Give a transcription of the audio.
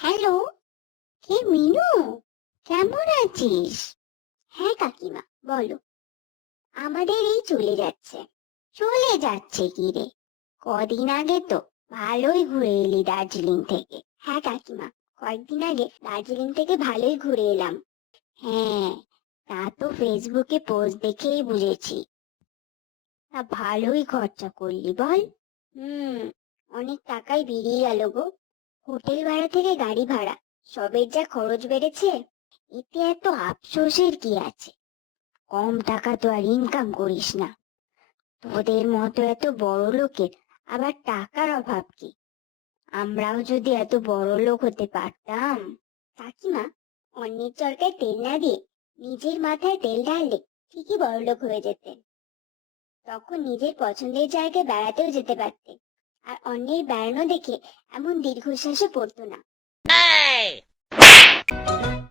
Hello, কে মিনু? কেমন আছিস? হ্যাঁ কাকিমা, বলো। আমাদের এই চলে যাচ্ছে কি রে? কদিন আগে তো ভালোই ঘুরে এলি দার্জিলিং থেকে। হ্যাঁ কাকিমা, কয়েকদিন আগে দার্জিলিং থেকে ভালোই ঘুরে এলাম। হ্যাঁ, তা তো ফেসবুকে পোস্ট দেখেই বুঝেছি। তা ভালোই খরচা করলি বল। হুম, অনেক টাকাই বেরিয়ে গেল গো। হোটেল ভাড়া থেকে গাড়ি ভাড়া, সবের যা খরচ বেড়েছে। এতে এত আফসোসের কি আছে? কম টাকা তো আর ইনকাম করিস না। তোদের মতো এত বড় লোকের আবার টাকার অভাব কি? আমরাও যদি এত বড় লোক হতে পারতাম। কাকিমা, অন্যের চরকায় তেল না দিয়ে নিজের মাথায় তেল ঢাললে ঠিকই বড় লোক হয়ে যেতেন। তখন নিজের পছন্দের জায়গায় বেড়াতেও যেতে পারতে, আর অন্যের বেড়ানো দেখে এমন দীর্ঘশ্বাসে পড়তো না।